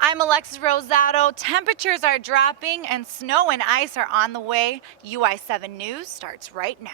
I'm Alexis Rosado. Temperatures are dropping and snow and ice are on the way. UI7 News starts right now.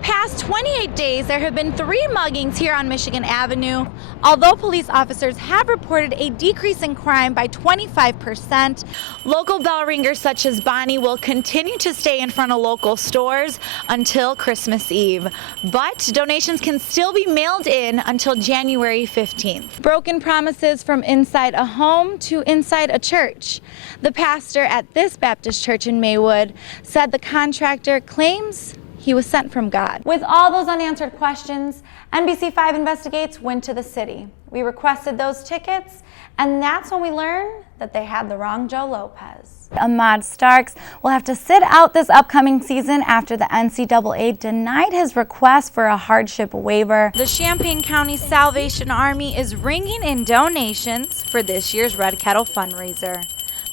Past 28 days, there have been 3 muggings here on Michigan Avenue. Although police officers have reported a decrease in crime by 25%, local bell ringers such as Bonnie will continue to stay in front of local stores until Christmas Eve. But donations can still be mailed in until January 15th. Broken promises from inside a home to inside a church. The pastor at this Baptist church in Maywood said the contractor claims he was sent from God. With all those unanswered questions, NBC5 Investigates went to the city. We requested those tickets, and that's when we learned that they had the wrong Joe Lopez. Ahmad Starks will have to sit out this upcoming season after the NCAA denied his request for a hardship waiver. The Champaign County Salvation Army is ringing in donations for this year's Red Kettle fundraiser.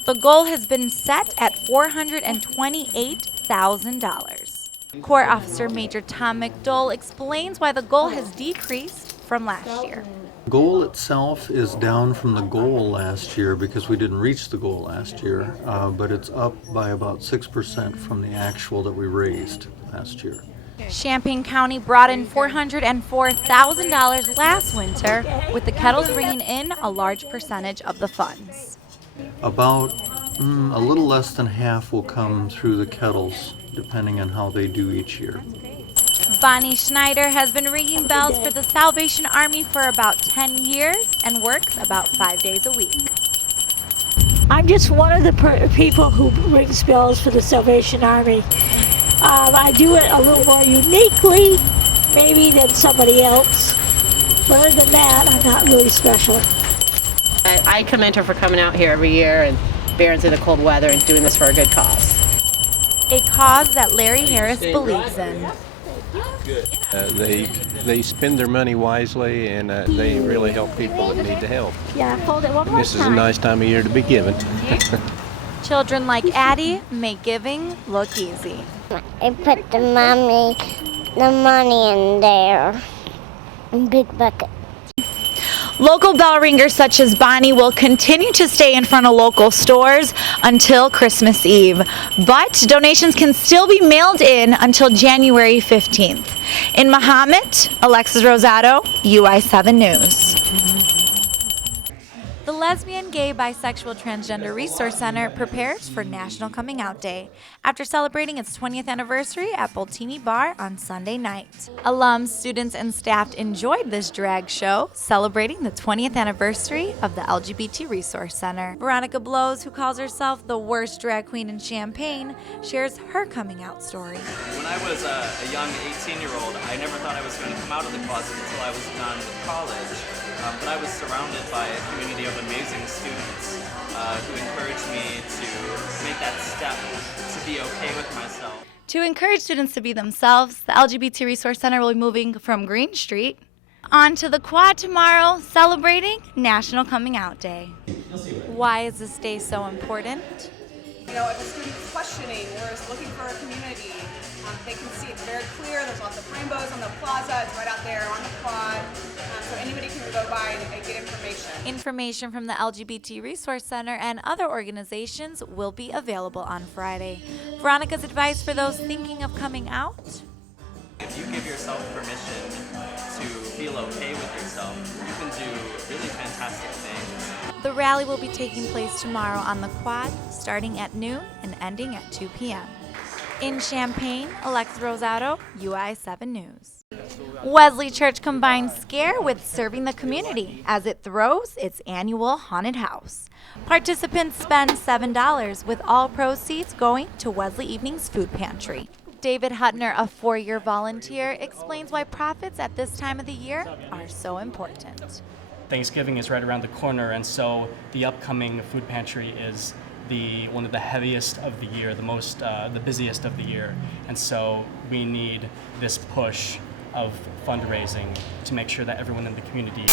The goal has been set at $428,000. Corps Officer Major Tom McDowell explains why the goal has decreased from last year. The goal itself is down from the goal last year because we didn't reach the goal last year, but it's up by about 6% from the actual that we raised last year. Champaign County brought in $404,000 last winter, with the kettles bringing in a large percentage of the funds. About a little less than half will come through the kettles, depending on how they do each year. Bonnie Schneider has been ringing bells for the Salvation Army for about 10 years and works about 5 days a week. I'm just one of the people who rings bells for the Salvation Army. I do it a little more uniquely, maybe, than somebody else. But other than that, I'm not really special. I commend her for coming out here every year and bearing through the cold weather and doing this for a good cause. A cause that Larry Harris believes in. They spend their money wisely, and they really help people that need the help. Yeah, hold it one more time. This is a nice time of year to be giving. Children like Addie make giving look easy. I put the money in there, in big bucket. Local bell ringers such as Bonnie will continue to stay in front of local stores until Christmas Eve, but donations can still be mailed in until January 15th. In Mahomet, Alexis Rosado, UI7 News. The Lesbian, Gay, Bisexual, Transgender Resource Center prepares for National Coming Out Day after celebrating its 20th anniversary at Boltini Bar on Sunday night. Alums, students, and staff enjoyed this drag show celebrating the 20th anniversary of the LGBT Resource Center. Veronica Blows, who calls herself the worst drag queen in Champaign, shares her coming out story. When I was a young 18-year-old, I never thought I was going to come out of the closet until I was done with college. But I was surrounded by a community of amazing students who encouraged me to make that step to be okay with myself. To encourage students to be themselves, the LGBT Resource Center will be moving from Green Street on to the Quad tomorrow, celebrating National Coming Out Day. Why is this day so important? You know, if a student is questioning or is looking for a community, they can see it's very clear. There's lots of rainbows on the plaza. It's right out there on the quad. So anybody can go by and get information. Information from the LGBT Resource Center and other organizations will be available on Friday. Veronica's advice for those thinking of coming out? If you give yourself permission to feel okay with yourself, you can do really fantastic things. The rally will be taking place tomorrow on the Quad, starting at noon and ending at 2 p.m. In Champaign, Alexis Rosado, UI7 News. Wesley Church combines scare with serving the community as it throws its annual haunted house. Participants spend $7, with all proceeds going to Wesley Evening's food pantry. David Hutner, a 4-year volunteer, explains why profits at this time of the year are so important. Thanksgiving is right around the corner, and so the upcoming food pantry is one of the heaviest of the year, the busiest of the year, and so we need this push of fundraising to make sure that everyone in the community